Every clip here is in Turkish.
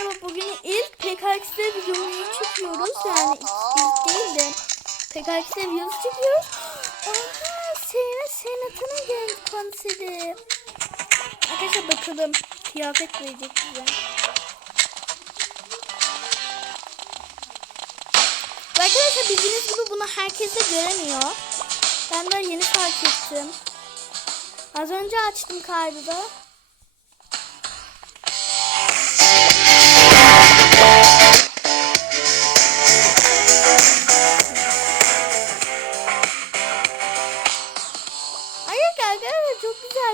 Merhaba bugün ilk PKX'de videomuzu çekiyoruz. Yani ilk, değil de PKX'de videosu çekiyoruz. Aha Seyna Senat'ın geldi konseri. Arkadaşlar bakalım kıyafet verecek bize. Arkadaşlar bildiğiniz gibi bunu herkes de göremiyor. Ben de yeni fark ettim. Az önce açtım kaydı da.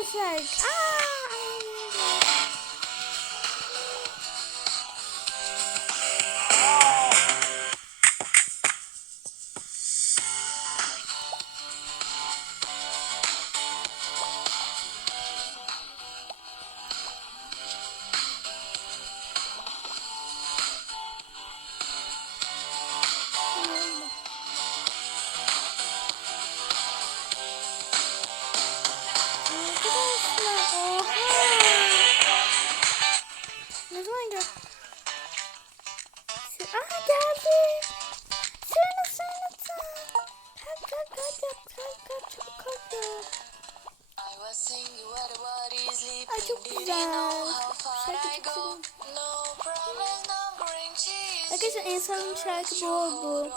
Çok güzel şarkı. Aa! Ay çok güzel. Şarkı çok güzel. Arkadaşlar en sevdiğim şarkı bu oldu.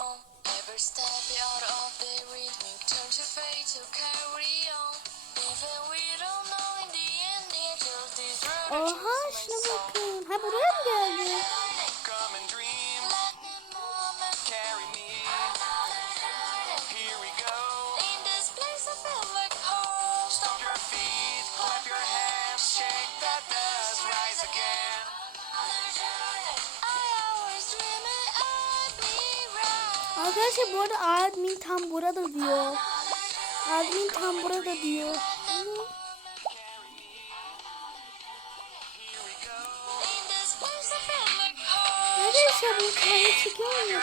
Oha şuna bakın. Ha buraya mı geldi? Arkadaşlar bu arada admin tam burada diyor. Admin tam burada diyor. Arkadaşlar bunu kayda çekiyor mu?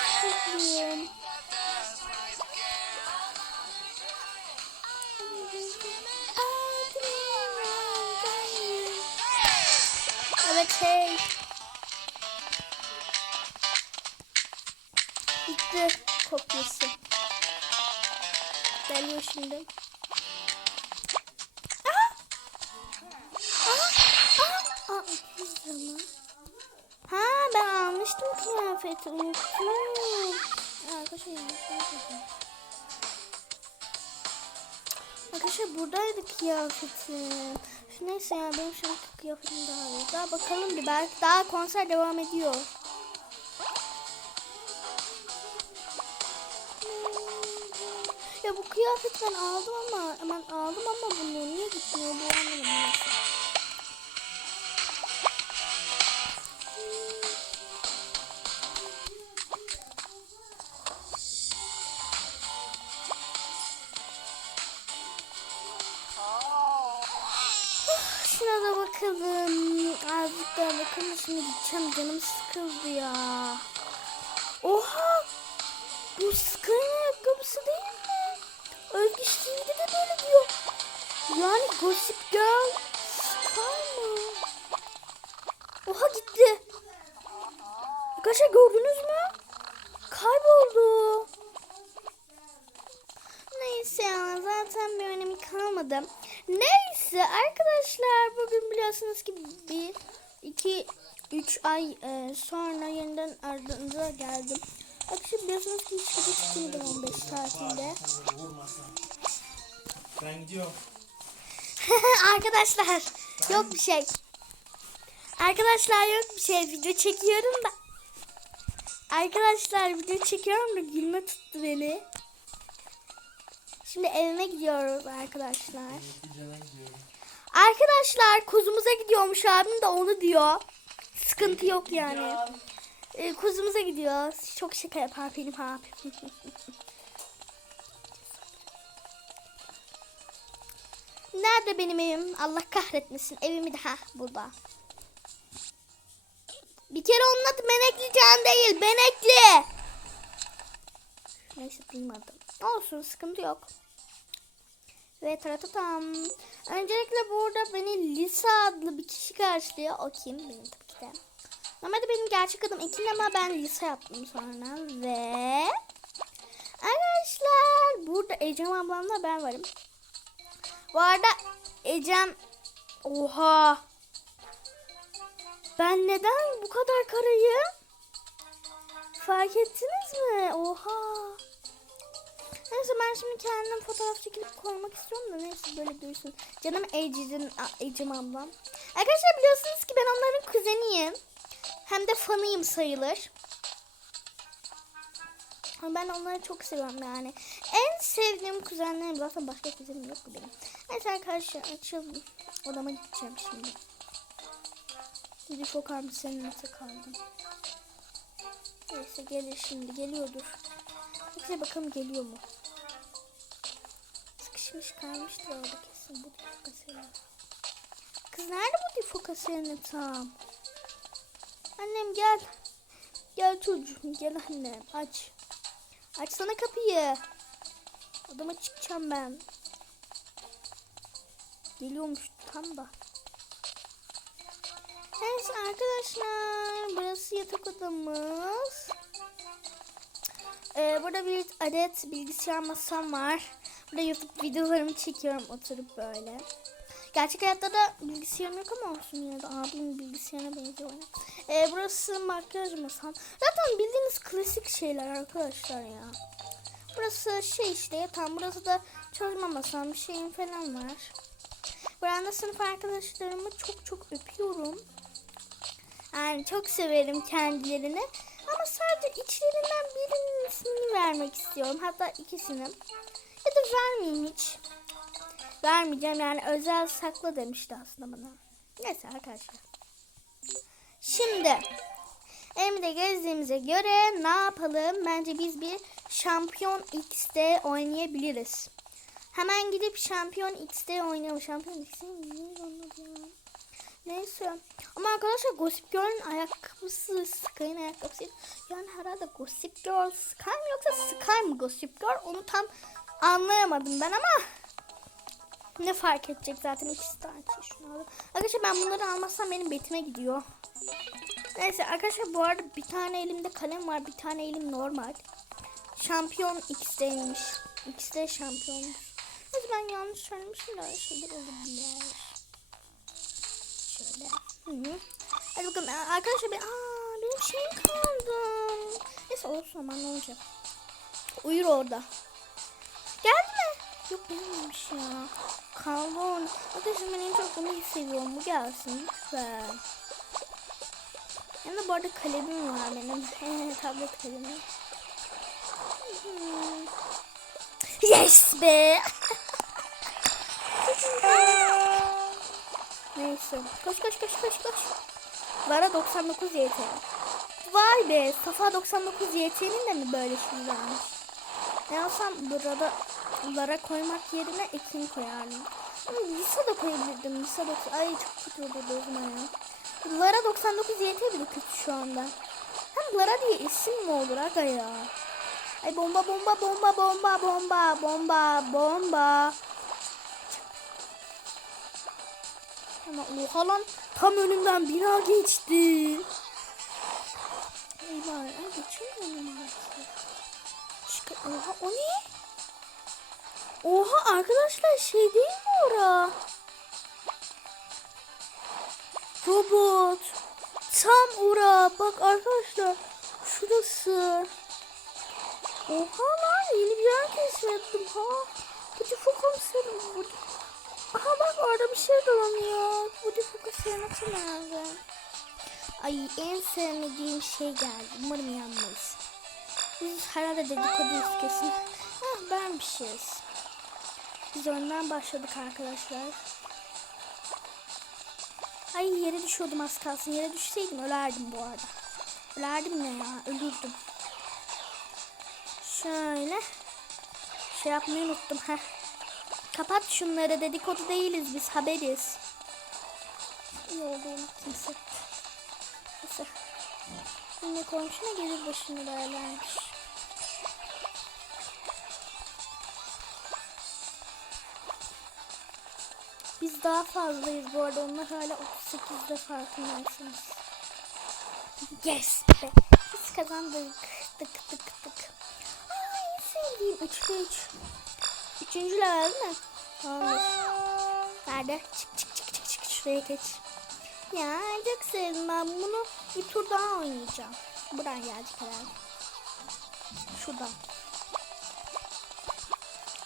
Evet hey. Geliyor şimdi. Aa! Aa! Aa! Ha ben almıştım kıyafeti unuttum. Arkadaşlar unuttum. Arkadaşlar buradaydı kıyafetim. Neyse ya benim şu kıyafetim daha iyi. Daha bakalım bir belki daha konser devam ediyor. Ya bu kıyafet ben aldım ama ben aldım ama bunu niye gitmiyor bu anlamadım. Şuna da bakalım. Azıcık daha bakalım. Şimdi gideceğim. Canım sıkıldı ya. Oha! Bu Sky'ın ayakkabısı değil mi? Özgü de böyle diyor. Yani Gossip Girl mı? Oha gitti. Arkadaşlar gördünüz mü? Kayboldu. Neyse ya zaten bir önemi kalmadı. Neyse arkadaşlar bugün biliyorsunuz ki bir, iki, üç ay e, sonra yeniden ardınıza geldim. Arkadaşlar biliyorsunuz ki hiç video çıkmadım 15 tatilde. Ben gidiyorum. arkadaşlar yok bir şey. Arkadaşlar yok bir şey video çekiyorum da. Arkadaşlar video çekiyorum da gülme tuttu beni. Şimdi evime gidiyoruz arkadaşlar. Arkadaşlar kuzumuza gidiyormuş abim de onu diyor. Sıkıntı yok yani. Ee, kuzumuza gidiyor. Çok şaka yapar benim abim. Nerede benim evim? Allah kahretmesin. Evimi de ha burada. Bir kere onun Benekli Can değil. Benekli. Neyse duymadım. Olsun sıkıntı yok. Ve taratatam. Öncelikle burada beni Lisa adlı bir kişi karşılıyor. O kim? Benim. Normalde benim gerçek adım Ekin ama ben Lisa yaptım sonra ve arkadaşlar burada Ecem ablamla ben varım. Bu arada Ecem oha ben neden bu kadar karayım? Fark ettiniz mi? Oha. Neyse ben şimdi kendim fotoğraf çekip koymak istiyorum da neyse böyle dursun. Canım Ecem, Ecem ablam. Arkadaşlar biliyorsunuz ki ben onların kuzeniyim. Hem de fanıyım sayılır. Ben onları çok seviyorum yani. En sevdiğim kuzenlerim zaten başka kuzenim yok benim. Neyse arkadaşlar açalım. Odama gideceğim şimdi. Fokar mı senin nasıl kaldım? Neyse gelir şimdi geliyordur. Bize bakalım geliyor mu? Sıkışmış kalmıştır orada kesin bu difokasyon. Kız nerede bu difokasyon tam? Annem gel. Gel çocuğum gel annem aç. Açsana kapıyı. Odama çıkacağım ben. Geliyormuş tam da. Evet arkadaşlar burası yatak odamız. Ee, burada bir adet bilgisayar masam var. Burada YouTube videolarımı çekiyorum oturup böyle. Gerçek hayatta da bilgisayarım yok ama olsun yine de abimin bilgisayarına benziyor. Ee, burası makyaj masam. Zaten bildiğiniz klasik şeyler arkadaşlar ya. Burası şey işte yatağım. Burası da çalışma masam. Bir şeyim falan var. Burada sınıf arkadaşlarımı çok çok öpüyorum. Yani çok severim kendilerini. Ama sadece içlerinden birinin ismini vermek istiyorum. Hatta ikisini. Ya da vermeyeyim hiç. Vermeyeceğim yani özel sakla demişti aslında bana. Neyse arkadaşlar. Şimdi elimde gezdiğimize göre ne yapalım? Bence biz bir şampiyon X'de oynayabiliriz. Hemen gidip şampiyon X'de oynayalım. Şampiyon X'de. Neyse. Ama arkadaşlar Gossip Girl'ün ayakkabısı Sky'ın ayakkabısı. Yani herhalde Gossip Girl Sky mı yoksa Sky mı Gossip Girl? Onu tam anlayamadım ben ama ne fark edecek zaten ikisi aynı şey. Şunu alalım. Arkadaşlar ben bunları almazsam benim betime gidiyor. Neyse arkadaşlar bu arada bir tane elimde kalem var. Bir tane elim normal. Şampiyon X'deymiş. X'de şampiyonmuş. Neyse ben yanlış söylemişim de öyle şeyler olabilir. Şöyle. Hı -hı. Hadi bakalım arkadaşlar ben, aa, benim şeyim kaldı. Neyse olsun ama ne olacak. Uyur orada. Geldi mi? Yok gelmemiş ya. Kaldı orada. Arkadaşlar ben en çok bunu seviyorum. Bu gelsin lütfen. Yanında bu arada kalemim var benim. Tablet kalemim. Yes be. Neyse. Koş koş koş koş koş. Lara 99 YT. Vay be. Safa 99 YT'nin de mi böyle şey varmış? Ne alsam burada Lara koymak yerine Ekin koyardım. Ama Lisa da koyabilirdim. Lisa da ay çok kötü olurdu o zaman ya. Lara 99 YT bile kötü şu anda. Hem Lara diye isim mi olur aga ya? Ay bomba bomba bomba bomba bomba bomba bomba. Ama oha lan tam önümden bina geçti. Eyvah ay geçiyor mu oha o ne? Oha arkadaşlar şey değil mi ora? Robot. Tam ora. Bak arkadaşlar. Şurası. Oha lan yeni bir yer keşfettim ha. Bu defokasyonu bu. Aha bak orada bir şey dolanıyor. Bu defokasyonu nasıl nerede? Ay en sevmediğim şey geldi. Umarım yanmayız. Biz herhalde dedikoduyuz kesin. Ah ben bir şeyiz. Biz önden başladık arkadaşlar. Ay yere düşüyordum az kalsın. Yere düşseydim ölerdim bu arada. Ölerdim ne ya? Ölürdüm. Şöyle. Şey yapmayı unuttum. Heh. Kapat şunları. Dedikodu değiliz biz. Haberiz. Unuttum sırf. Neyse. Yine komşuna gelir başını derlermiş. Biz daha fazlayız bu arada. Onlar hala 38'de farkındaysınız. Yes be. Biz kazandık. Tık tık tık. Ay sevdiğim. Üçte üç. Üçüncü level mi? Tamamdır. Nerede? Çık çık çık çık çık. Şuraya geç. Ya çok sevdim ben bunu bir tur daha oynayacağım. Buradan gelecek herhalde. Şuradan.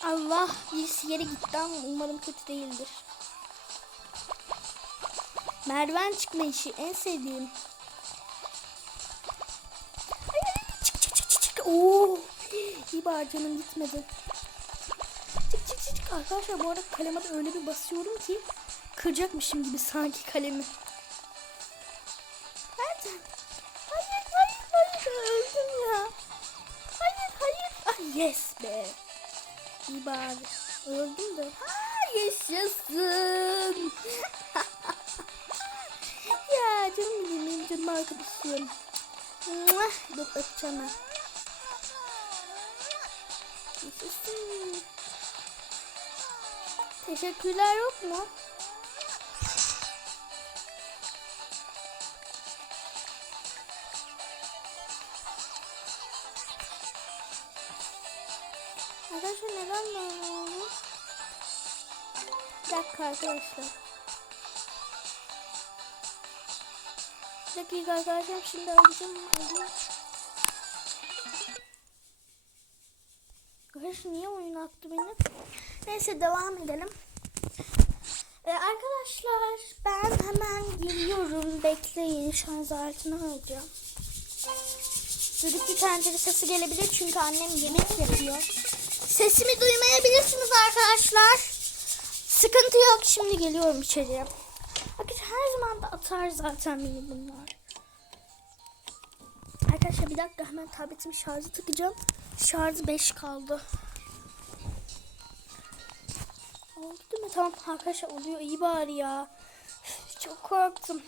Allah birisi yere gitti ama umarım kötü değildir. Merdiven çıkma işi en sevdiğim. Çık çık çık çık çık. Oo. İyi bari gitmedi. Çık çık çık. Arkadaşlar bu arada kaleme öyle bir basıyorum ki kıracakmışım gibi sanki kalemi. Nerede? Hayır hayır hayır öldüm ya. Hayır hayır. Ah yes be. İyi bari. Öldüm de. Ha yaşasın. arkadaşım. Muah, Dur öpeceğim ben. Teşekkürler yok mu? Arkadaşlar neden böyle oldu? Bir dakika arkadaşlar. Bir dakika arkadaşlar şimdi alacağım. alacağım. Arkadaşlar niye oyun attı beni? Neyse devam edelim. Ee, arkadaşlar ben hemen geliyorum. Bekleyin şarj aletini alacağım. Düdüklü tencere sesi gelebilir çünkü annem yemek yapıyor. Sesimi duymayabilirsiniz arkadaşlar. Sıkıntı yok. Şimdi geliyorum içeriye. Her zaman da atar zaten beni bunlar. Arkadaşlar bir dakika hemen tabletimi şarjı takacağım. Şarjı 5 kaldı. Oldu değil mi? Tamam arkadaşlar oluyor. iyi bari ya. Çok korktum.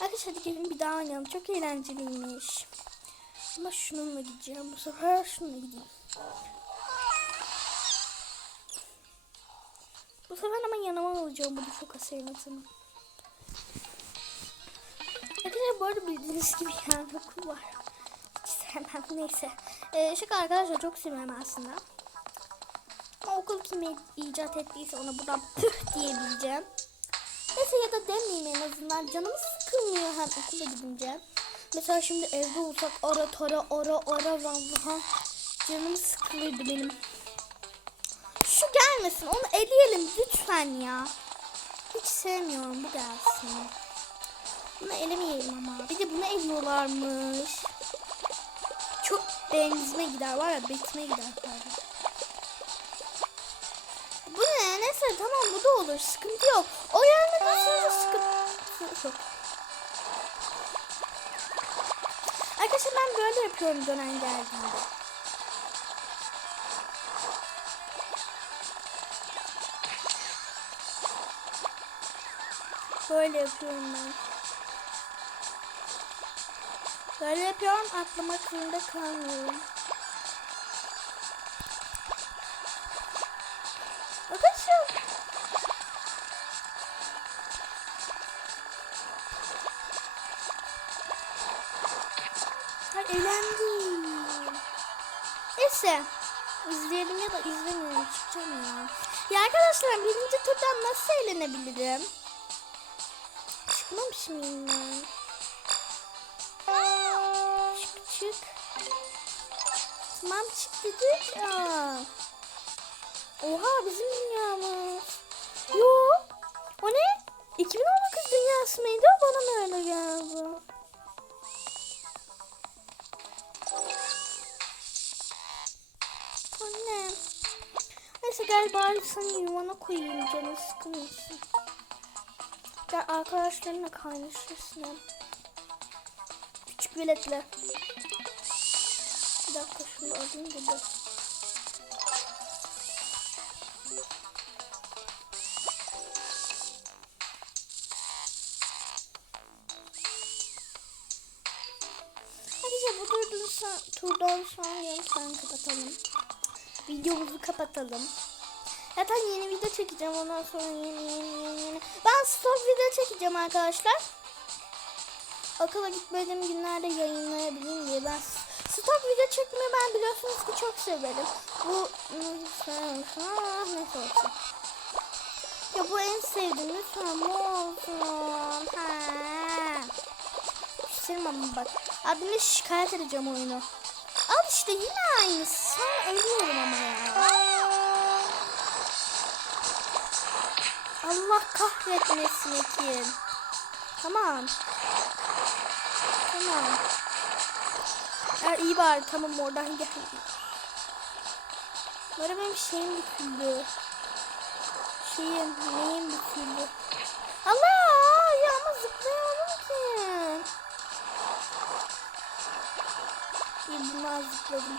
Arkadaşlar hadi gelin bir daha oynayalım. Çok eğlenceliymiş. Ama şununla gideceğim. Bu sefer şununla gideyim. Bu sefer ama yanıma alacağım bu çok aseynatını. Arkadaşlar bu arada bildiğiniz gibi yani okul var. Hiç sevmem neyse. Ee, şaka arkadaşlar çok sevmem aslında. Ama okul kimi icat ettiyse ona buradan püh diyebileceğim. Neyse ya da demeyeyim en azından. Canım sıkılmıyor hem okula gidince. Mesela şimdi evde olsak ara tara ara ara vallahi canım sıkılırdı benim. Şu gelmesin onu eleyelim lütfen ya. Hiç sevmiyorum bu gelsin. Bunu elemeyelim ama. Bir de bunu eliyorlarmış. Çok benzime gider var ya betime gider pardon. Bu ne? Neyse tamam bu da olur. Sıkıntı yok. O yerine basınca sıkıntı yok. Arkadaşlar ben böyle yapıyorum dönen geldiğinde. Böyle yapıyorum ben. Böyle yapıyorum atlamak zorunda kalmıyorum. Arkadaşlar. Ay eğlendim. Neyse. İzleyelim ya da izlemiyorum. Çıkacağım ya. Ya arkadaşlar birinci turdan nasıl eğlenebilirim? Çıkmamış mıyım ben? Dedik. Aa. Oha bizim dünyamız. Yo. O ne? 2019 dünyası mıydı? Bana mı öyle geldi? O ne? Neyse gel bari seni yuvana koyayım canı sıkılmasın. Gel arkadaşlarınla kaynaşırsın. Küçük biletle. Dakika şunu alayım da dur. Hadi bu turdan, sonra, yarın kapatalım. Videomuzu kapatalım. Zaten yeni video çekeceğim ondan sonra yeni yeni yeni yeni. Ben stop video çekeceğim arkadaşlar. okula gitmediğim günlerde yayınlayabileyim diye ben stok video çekmeyi ben biliyorsunuz ki çok severim. Bu ah, neyse olsun. Ya bu en sevdiğim lütfen bu olsun. Ha. Pişirmem bak. Abimle şikayet edeceğim oyunu. Al işte yine aynısı. Sen ölüyorum ama ya. Allah kahretmesin Ekin. Tamam. Tamam. Ya iyi bari tamam oradan gel. Böyle benim şeyim büküldü. Şeyim, neyim büküldü. Allah ya ama zıplayamadım ki. İyi bunu zıpladım.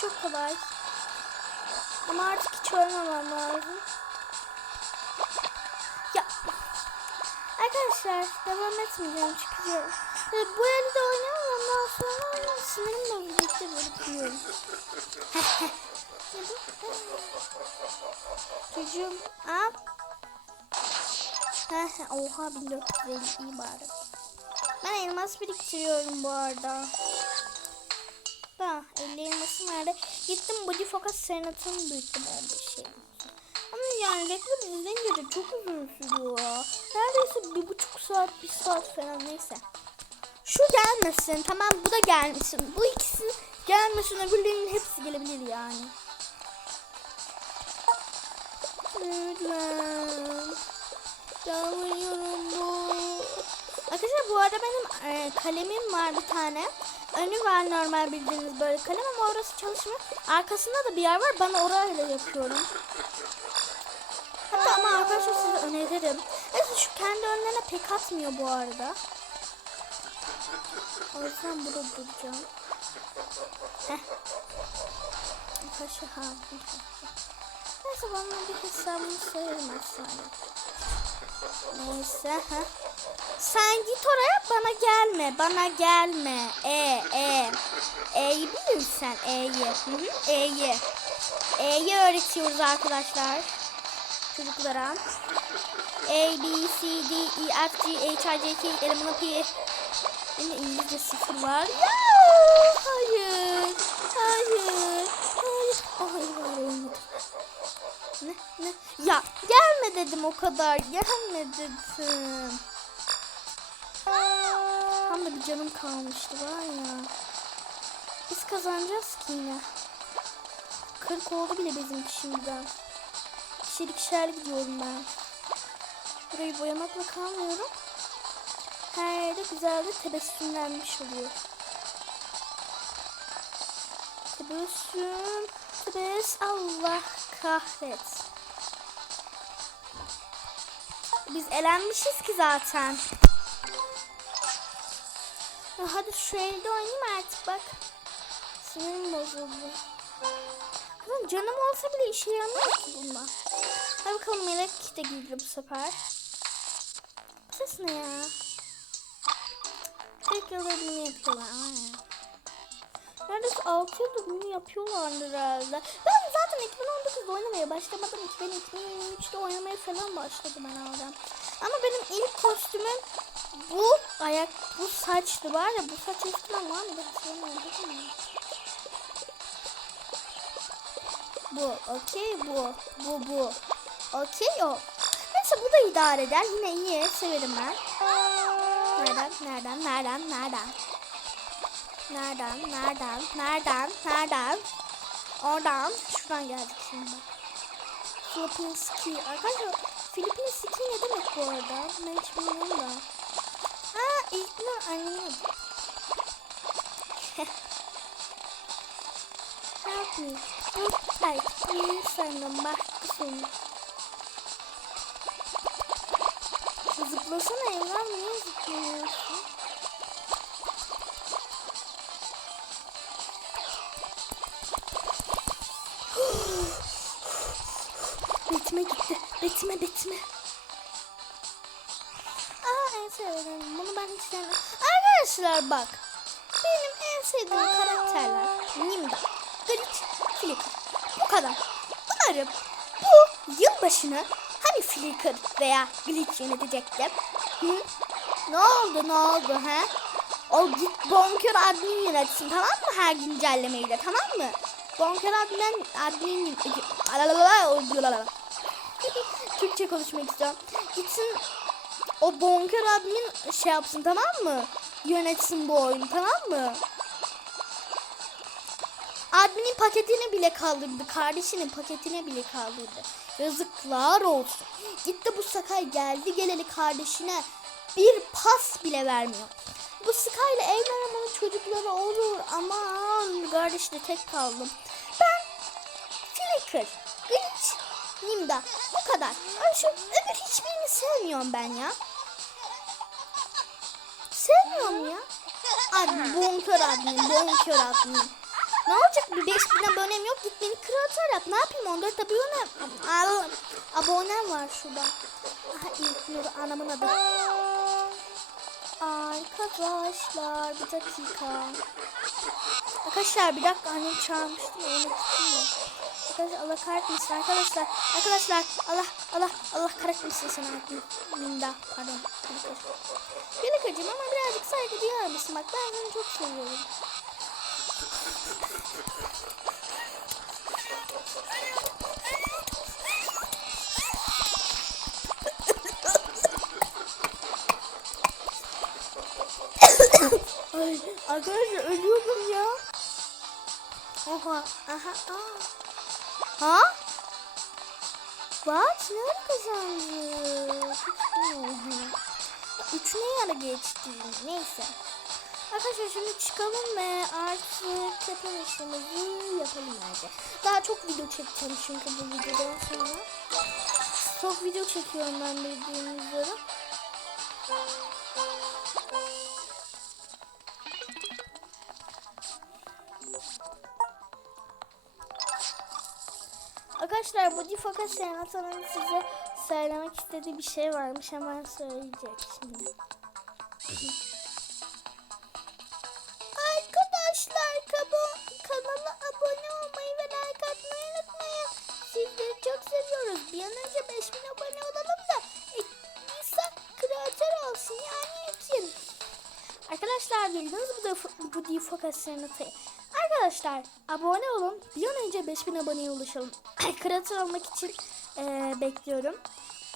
Çok kolay. Ama artık hiç ölmemem lazım. Ya. Arkadaşlar devam etmeyeceğim çıkacağım. Ve bu elde oynayamam ondan sonra sinirim bozuldu işte böyle diyorum. Çocuğum al. Oha 1450 iyi bari. Ben elmas biriktiriyorum bu arada. Da 50 elmasım nerede? Gittim body focus serenatını büyüttüm 15 şey. Ama yani reklam izleyince de çok uzun sürüyor. Neredeyse bir buçuk saat, bir saat falan neyse. Şu gelmesin tamam bu da gelmesin. Bu ikisi gelmesin öbürlerinin hepsi gelebilir yani. Lütfen. Yalvarıyorum bu. Arkadaşlar bu arada benim e, kalemim var bir tane. Önü var normal bildiğiniz böyle kalem ama orası çalışmıyor. Arkasında da bir yer var. Ben orayla yapıyorum. Hatta ama arkadaşlar size öneririm. Neyse şu kendi önlerine pek atmıyor bu arada. O yüzden burada duracağım. Heh. Arkadaşlar ha. Neyse bana bir hesabını sayılmaz sonra. Neyse ha. Sen git oraya bana gelme. Bana gelme. E e. E'yi bilirsin sen E'yi. E'yi. E'yi öğretiyoruz arkadaşlar. Çocuklara. A, B, C, D, E, F, G, H, I, J, K, L, M, N, P. De İngilizce sıfır var. Ya, hayır. Hayır. Hayır. Oh, hayır, hayır. Ne? Ne? Ya gelme dedim o kadar. Gelme dedim. Tam da bir canım kalmıştı var ya. Biz kazanacağız ki yine. 40 oldu bile bizimki şimdiden. İkişer ikişer gidiyorum ben. Burayı boyamakla kalmıyorum. Her yerde güzel bir tebessümlenmiş oluyor. Tebessüm, tebess Allah kahret. Biz elenmişiz ki zaten. Ya hadi şu elde oynayayım artık bak. Sinirim bozuldu. Lan canım olsa bile işe yaramıyor ki bunlar. Hadi bakalım melek de girdi bu sefer. Ses ne ya? Yılda bunu yapıyorlar. Aynen. Neredeyse 6 yıldır bunu yapıyorlar herhalde. Ben zaten 2019'da oynamaya başlamadım. 2023'te oynamaya falan başladım herhalde. Ama benim ilk kostümüm bu ayak, bu saçlı var ya bu saç eskiden var mı? Ben sevmiyorum. Bu, okey bu, bu, bu. Okey o. Neyse bu da idare eder. Yine iyi, severim ben. Nereden, nereden, nereden, nereden? Nereden, nereden, nereden, nereden? Oradan, şuradan geldik şimdi. Philippine ski. Arkadaşlar, Philippine ski ne demek bu arada? Ben hiç bilmiyorum da. Ha, ilk mi annem? Help me. Look like you senden başkasın. Zıplasana evlen niye zıplamıyorsun? Betime gitti. Betime betime. Aa en sevdiğim. Bunu ben hiç sevmem. Arkadaşlar bak. Benim en sevdiğim karakterler. Nimda, Glitch, Flicker. Bu kadar. Umarım bu yılbaşını Flickr veya Glitch yönetecektim. Hı? Ne oldu ne oldu he? O git Bonkör admin yönetsin tamam mı her güncellemeyi de tamam mı? Bonkör admin admin Türkçe konuşmak istiyorum. Gitsin o Bonkör admin şey yapsın tamam mı? Yönetsin bu oyunu tamam mı? Admin'in paketini bile kaldırdı. Kardeşinin paketini bile kaldırdı. Yazıklar olsun. Gitti bu Sakay geldi geleli kardeşine bir pas bile vermiyor. Bu ile evlenen çocukları olur. Aman kardeşle tek kaldım. Ben Flickr, Glitch, Nimda. Bu kadar. Ay şu öbür hiçbirini sevmiyorum ben ya. Sevmiyorum ya. Admin, bonkör admin, bonkör admin. Ne olacak bir 5000 abonem yok git beni kreatör yap. Ne yapayım 14 abonem. Al, abonem var şurada. Aha anamın adı. Arkadaşlar bir dakika. Arkadaşlar bir dakika annem çağırmıştı ya onu tuttum ya. Arkadaşlar Allah kahretmesin arkadaşlar. Arkadaşlar Allah Allah Allah kahretmesin sana. Minda pardon. Gelikacım ama birazcık saygı duyar mısın? Bak ben seni çok seviyorum. Ay arkadaşlar ölüyordum ya. Oha. Aha. Aa. Ha? What? Ne kazandı? Üç ne ara geçti? Neyse. Arkadaşlar şimdi çıkalım ve artık kapanışımızı yapalım bence. Daha çok video çekeceğim çünkü bu videodan sonra. Çok video çekiyorum ben bildiğiniz üzere. Arkadaşlar bu fakat Senat Hanım size söylemek istediği bir şey varmış hemen söyleyecek şimdi. Seviyoruz. Bir an önce 5000 abone olalım da İsa kreatör olsun yani için. Arkadaşlar bildiniz bu da bu Senat'ı. Arkadaşlar abone olun. Bir an önce 5000 aboneye ulaşalım. kreatör olmak için eee, bekliyorum.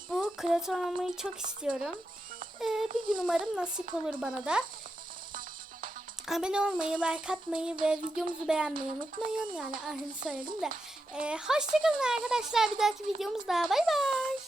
Bu kreatör olmayı çok istiyorum. Eee, bir gün umarım nasip olur bana da. Abone olmayı, like atmayı ve videomuzu beğenmeyi unutmayın. Yani ahını söyledim de. Ee, hoşçakalın arkadaşlar. Bir dahaki videomuzda. Bay bay.